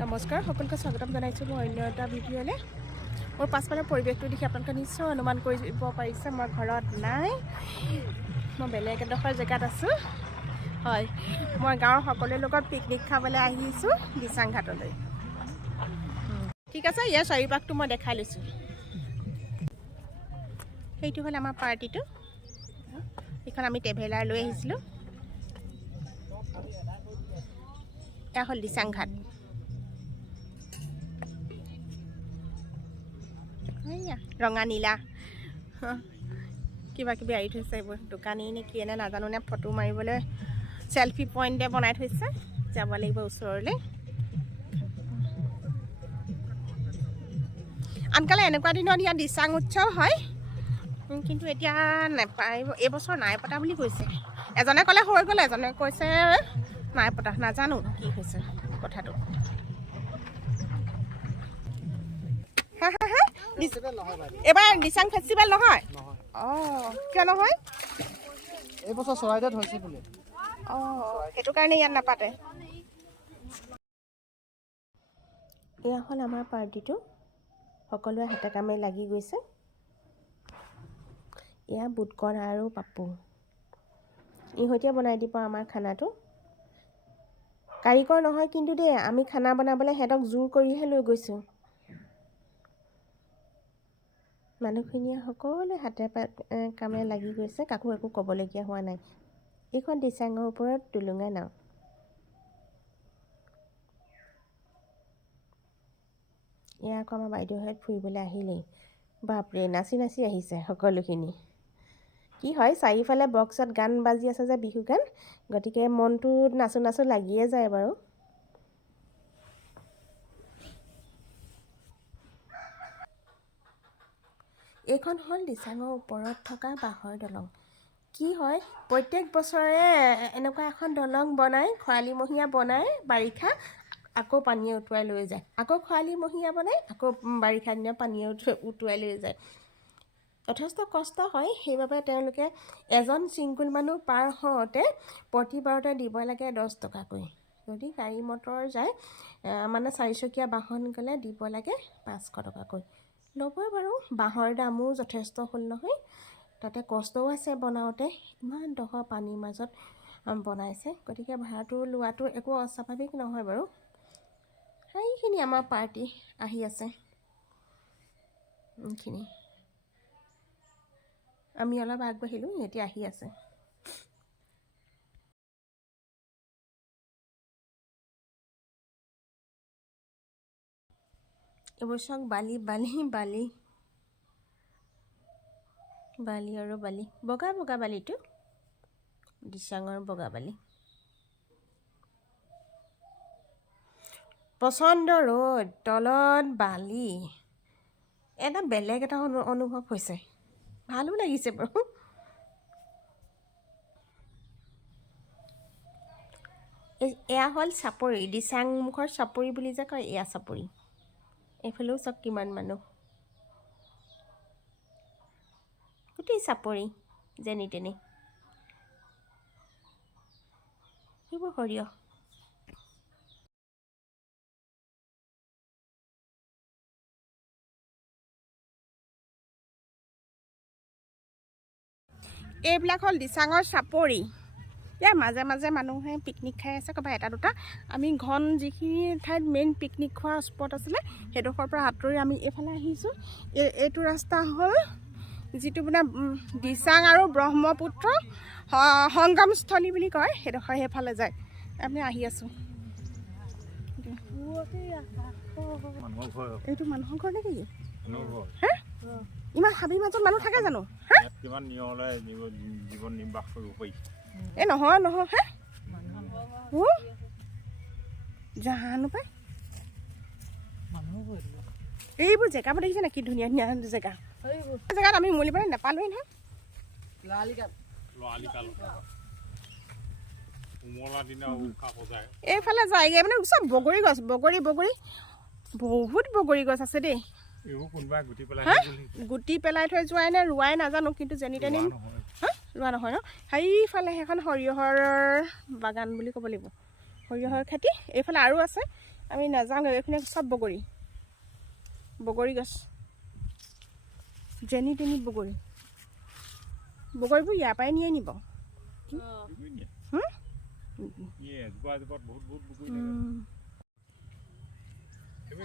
নমস্কাৰ, সকলোকে স্বাগতম জনাইছোঁ মই অন্য এটা ভিডিঅ'লৈ। মোৰ পাছফালে পৰিৱেশটো দেখি আপোনালোকে নিশ্চয় অনুমান কৰিব পাৰিছে, মই ঘৰত নাই। মই বেলেগ এডোখৰ জেগাত আছোঁ। হয়, মই গাঁৱৰ সকলোৰে লগত পিকনিক খাবলৈ আহিছোঁ দিচাং ঘাটলৈ ঠিক আছে, ইয়াৰ চাৰিওপাশটো মই দেখাই লৈছোঁ। সেইটো হ'ল আমাৰ পাৰ্টিটো এইখন আমি ট্ৰেভেলাৰ লৈ আহিছিলোঁ। এয়া হ'ল দিচাং ৰঙা নীলা। কিবা কিবি আঁৰি থৈছে এইবোৰ। দোকানী নে কি এনে নাজানো নে ফটো মাৰিবলৈ চেলফি পইণ্টে বনাই থৈছে। যাব লাগিব ওচৰলৈ। আনকালে এনেকুৱা দিনত ইয়াত দিচাং উৎসৱ হয়। কিন্তু এতিয়া নাপায় এইবছৰ নাই পতা বুলি কৈছে। এজনে ক'লে হৈ গ'ল এজনে কৈছে নাই পতা নাজানো কি হৈছে কথাটো হা হা হা দিছ- এইবাৰ দিচাং ফেষ্টিভেল নহয়? অঁ কিয় নহয়? এই বছৰ চৰাইদেউত হৈছে বোলে। অঁ সেইটো কাৰণে ইয়াত নাপাতে। এয়া হ'ল আমাৰ পাৰ্টিটো। সকলোৱে হাতে কামে লাগি গৈছে। এয়া বুটকণ আৰু পাপু। ইহঁতে বনাই দিব আমাৰ খানাটো। কাৰিকৰ নহয় কিন্তু দেই আমি খানা বনাবলৈ সিহঁতক জোৰ কৰিহে লৈ গৈছোঁ। মানুহখিনিয়ে সকলোৱে হাতে কামে লাগি গৈছে কাকো একো ক'বলগীয়া হোৱা নাই। এইখন দিচাঙৰ ওপৰত টুলুঙা নাও। এয়া আকৌ আমাৰ বাইদেউহঁত ফুৰিবলৈ আহিলেই। বাপৰে নাচি নাচি আহিছে সকলোখিনি। কি হয় চাৰিওফালে বক্সত গান বাজি আছে যে বিহু গান গতিকে মনটো নাচো নাচো লাগিয়ে যায় বাৰু। এইখন হ'ল দিচাঙৰ ওপৰত থকা বাঁহৰ দলং। কি হয় প্ৰত্যেক বছৰে এনেকুৱা এখন দলং বনাই খৰালিমহীয়া বনাই বাৰিষা আকৌ পানীয়ে উটুৱাই লৈ যায়। আকৌ খৰালিমহীয়া বনাই আকৌ বাৰিষা দিনত পানীয়ে উটু- উটুৱাই লৈ যায়। যথেষ্ট কষ্ট হয় সেইবাবে তেওঁলোকে এজন ছিংগুল মানুহ পাৰ হওঁতে প্ৰতিবাৰতে দিব লাগে দহ টকাকৈ। যদি গাড়ী মটৰ যায় মানে চাৰিচকীয়া বাহন গ'লে দিব লাগে পাঁচশ টকাকৈ। ল'বই বাৰু বাঁহৰ দামো যথেষ্ট হ'ল নহয়। তাতে কষ্টও আছে বনাওঁতে ইমান দহ পানীৰ মাজত বনাইছে। গতিকে ভাড়াটো লোৱাটো একো অস্বাভাৱিক নহয় বাৰু। সেইখিনি আমাৰ পাৰ্টি আহি আছে। এইখিনি আমি অলপ আগবাঢ়িলোঁ সিহঁতি আহি আছে। চাওক বালি বালি বালি। বালি আৰু বালি। বগা বগা বালিটো। দিচাঙৰ বগা বালি। প্ৰচণ্ড ৰ'দ, তলত বালি। এটা বেলেগ এটা অনু, অনুভৱ হৈছে। ভালো লাগিছে বাৰু। এয়া হ'ল চাপৰি। দিচাং মুখৰ চাপৰি বুলি যে কয়, এয়া চাপৰি। এইফালেও চাওক কিমান মানুহ? গোটেই চাপৰি যেনি তেনি। সেইবোৰ সৰিয়হ। এইবিলাক হ'ল দিচাঙৰ চাপৰি। ইয়াৰ মাজে মাজে মানুহে পিকনিক খাই আছে ক'ৰবাত এটা দুটা। আমি ঘন যিখিনি ঠাইত মেইন পিকনিক খোৱা স্পট আছিলে সেইডোখৰৰ পৰা আঁতৰি আমি এইফালে আহিছোঁ। এই এইটো ৰাস্তা হ'ল যিটো মানে দিচাং আৰু ব্ৰহ্মপুত্ৰ সংগমস্থলী বুলি কয় সেইডোখৰ সেইফালে যায়। আমি আহি আছোঁ। এইটো মানুহৰ ঘৰ নেকি? ইমান হাবিৰ মাজত মানুহ থাকে জানো? জীৱন নিৰ্বাহ কৰিব পাৰি। এই নহয় নহয় হে? জানো পাই। এইবোৰ জেগাবোৰ দেখিছে নাই কি ধুনীয়া ধুনীয়া জেগা। জেগাত আমি উমলিবলৈ নাপালোৱেই নহয়। এইফালে যায়গৈ মানে চব বগৰী গছ বগৰী বগৰী। বহুত বগৰী গছ আছে দেই। পেলাই। গুটি পেলাই থৈ যোৱাই নে ৰোৱাই নাজানো কিন্তু যেনি তেনি ৰোৱা নহয়। ন? সেইফালে সেইখন সৰিয়হৰ বাগান বুলি ক'ব লাগিব। সৰিয়হৰ খেতি এইফালে আৰু আছে। আমি নাযাওঁগৈ এইখিনি চব বগৰী। বগৰী গছ। যেনি তেনি বগৰী। বগৰীবোৰ ইয়াৰ পৰাই নিয়ে নিব।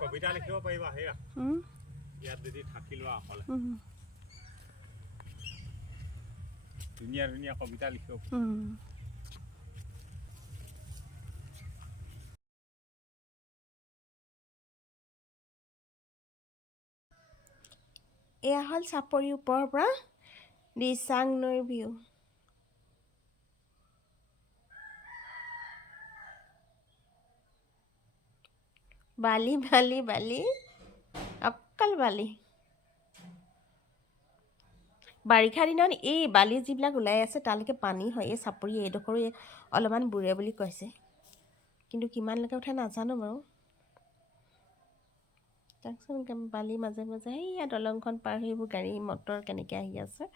কবিতা লিখিব পাৰিবা সেয়া ইয়াত যদি থাকি লোৱা অকলে। ধুনীয়া ধুনীয়া কবিতা উম। এয়া হ'ল চাপৰি ওপৰৰ পৰা দিচাং নৈৰ ভিউ বালি বালি বালি অকল বালি বাৰিষা দিনত এই বালি যিবিলাক ওলাই আছে তালৈকে পানী হয় এই চাপৰি এইডোখৰো এই অলপমান বুৰে বুলি কৈছে। কিন্তু কিমানলৈকে উঠে নাজানো বাৰু। চাওকচোন বালি মাজে মাজে সেইয়া দলংখন পাৰ হৈ এইবোৰ গাড়ী মটৰ কেনেকৈ আহি আছে।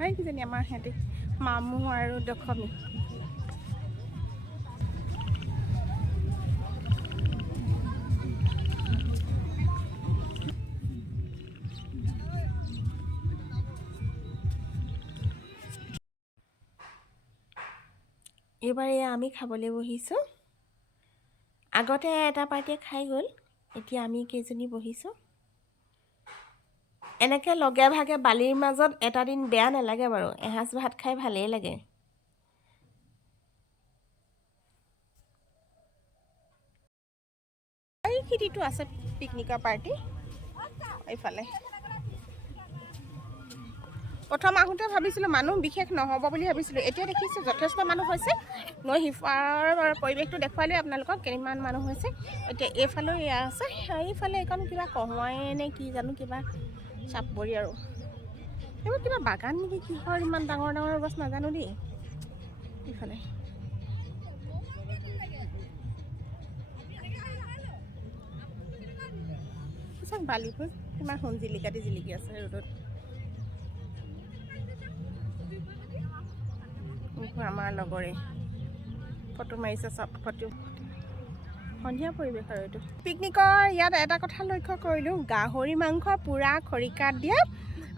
হয় কিজানি আমাৰ সিহঁতি মামু আৰু দশমী এইবাৰ এয়া আমি খাবলৈ বহিছোঁ। আগতে এটা পাৰ্টিয়ে খাই গ'ল এতিয়া আমি কেইজনী বহিছোঁ। এনেকৈ লগে ভাগে বালিৰ মাজত এটা দিন বেয়া নালাগে বাৰু। এসাঁজ ভাত খাই ভালেই লাগে। এইখিনিতো আছে পিকনিকৰ পাৰ্টি। এইফালে। প্ৰথম আহোঁতে ভাবিছিলোঁ মানুহ বিশেষ নহ'ব বুলি ভাবিছিলোঁ। এতিয়া দেখিছোঁ যথেষ্ট মানুহ হৈছে। নৈ সিপাৰৰ পৰিৱেশটো দেখুৱালোৱে আপোনালোকক কিমান মানুহ হৈছে। এতিয়া এইফালেও এয়া আছে। এইফালে এইখন কিবা কহোৱাই নে কি জানো কিবা চাপৰি আৰু। এইবোৰ কিবা বাগান নেকি? কিহৰ ইমান ডাঙৰ ডাঙৰ গছ নাজানো দেই। ইফালে চাওক বালিবোৰ কিমান সোণ জিলিকাতি জিলিকি আছে ৰ'দত। আমাৰ লগৰে ফটো মাৰিছে চব ফটো। সন্ধিয়া পৰিৱেশ আৰু এইটো। পিকনিকৰ ইয়াত এটা কথা লক্ষ্য কৰিলোঁ গাহৰি মাংস পূৰা খৰিকাত দিয়া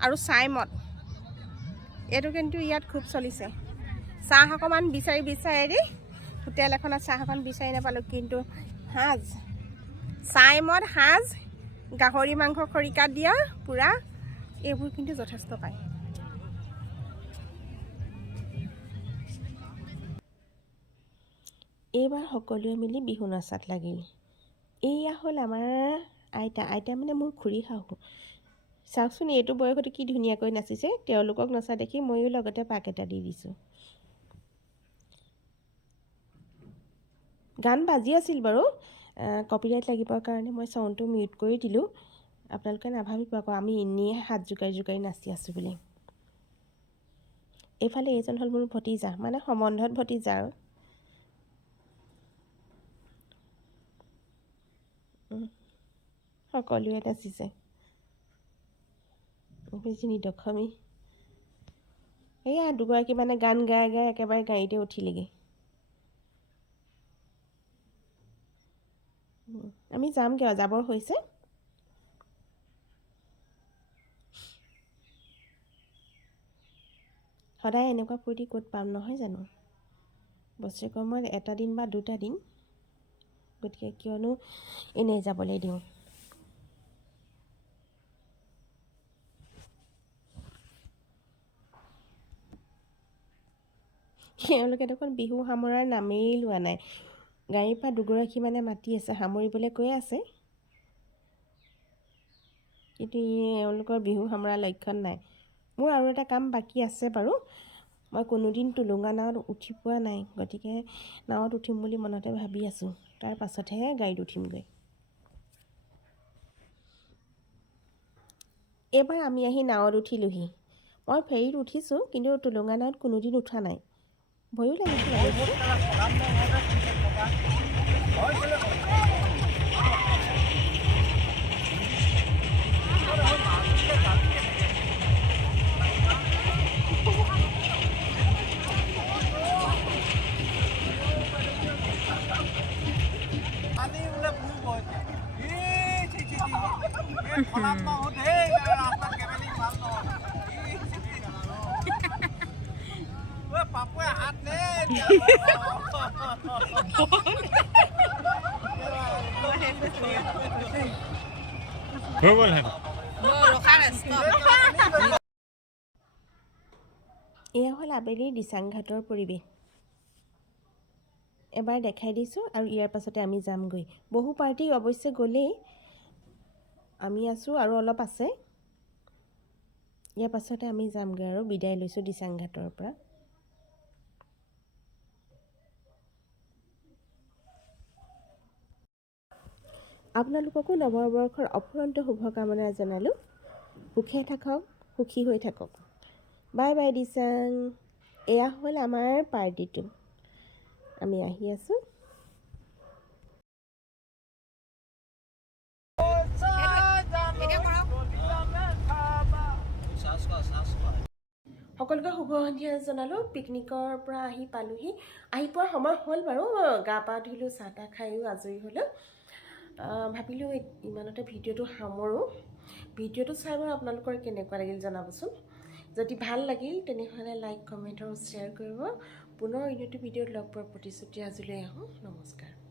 আৰু চাইমদ। এইটো কিন্তু ইয়াত খুব চলিছে। চাহ অকণমান বিচাৰি বিচাৰি হোটেল এখনত চাহ অকণ বিচাৰি নাপালোঁ কিন্তু সাজ। চাইমদ সাজ গাহৰি মাংস খৰিকাত দিয়া পূৰা এইবোৰ কিন্তু যথেষ্ট পায়। এইবাৰ সকলোৱে মিলি বিহু নচাত লাগিল। এয়া হ'ল আমাৰ আইতা। আইতা মানে মোৰ খুৰী শাহু। চাওকচোন এইটো বয়সতো কি ধুনীয়াকৈ নাচিছে। তেওঁলোকক নচা দেখি ময়ো লগতে পাক এটা দি দিছোঁ। গান বাজি আছিল বাৰু। কপিৰাইট লাগিবৰ কাৰণে মই চাউণ্ডটো মিউট কৰি দিলোঁ। আপোনালোকে নাভাবিব আকৌ আমি এনেই হাত জোকাৰি জোকাৰি নাচি আছোঁ বুলি। এইফালে এইজন হ'ল মোৰ ভতিজা। মানে সম্বন্ধত ভতিজা আৰু। সকলোৱে নাচিছে বেজিনী দশমী এয়া দুগৰাকী মানে গান গাই গাই একেবাৰে গাড়ীতে উঠিলেগৈ আমি যামগৈ আৰু যাবৰ হৈছে সদায় এনেকুৱা ফূৰ্তি ক'ত পাম নহয় জানো বছৰেকৰ মূৰত এটা দিন বা দুটা দিন গতিকে কিয়নো এনেই যাবলৈ দিওঁ তেওঁলোকে দেখোন বিহু সামৰাৰ নামেই লোৱা নাই। গাড়ীৰ পৰা দুগৰাকী মানে মাতি আছে সামৰিবলৈ কৈ আছে। কিন্তু এওঁলোকৰ বিহু সামৰাৰ লক্ষণ নাই। মোৰ আৰু এটা কাম বাকী আছে বাৰু। মই কোনোদিন টুলুঙা নাৱত উঠি পোৱা নাই গতিকে নাৱত উঠিম বুলি মনতে ভাবি আছোঁ। তাৰ পাছতহে গাড়ীত উঠিমগৈ। এইবাৰ আমি আহি নাৱত উঠিলোহি। মই ফেৰীত উঠিছোঁ কিন্তু টুলুঙা নাৱত কোনোদিন উঠা নাই। ভয়ো লাগিছিল অৱশ্যে। পানী বোলে বুৰ গৈ হৈ গ'ল হেন এয়া হ'ল আবেলিৰ দিচাং ঘাটৰ পৰিৱেশ। এবাৰ দেখাই দিছোঁ আৰু ইয়াৰ পাছতে আমি যামগৈ। বহু পাৰ্টি অৱশ্যে গ'লেই আমি আছোঁ আৰু অলপ আছে। ইয়াৰ পাছতে আমি যামগৈ আৰু বিদায় লৈছোঁ দিচাং ঘাটৰ পৰা। আপোনালোককো নৱবৰ্ষৰ অফুৰন্ত শুভকামনা জনালোঁ। সুখে থাকক সুখী হৈ থাকক। Bye bye Disang. এয়া হ'ল আমাৰ পাৰ্টিটো। আমি আহি আছোঁ। সকলোকে শুভ সন্ধিয়া জনালোঁ। পিকনিকৰ পৰা আহি পালোহি। আহি পোৱাৰ সময় হ'ল বাৰু গা পা ধুলোঁ চাহ তাহ খায়ো আজৰি হ'লোঁ। ভাবিলোঁ ইমানতে ভিডিঅ'টো সামৰোঁ। ভিডিঅ'টো চাই বাৰু আপোনালোকৰ কেনেকুৱা লাগিল জনাবচোন। যদি ভাল লাগিল তেনেহ'লে লাইক কমেণ্ট আৰু শ্বেয়াৰ কৰিব। পুনৰ ইউনিটি ভিডিঅ'ত লগ পোৱাৰ প্ৰতিশ্ৰুতি আজিলৈ আহোঁ। নমস্কাৰ।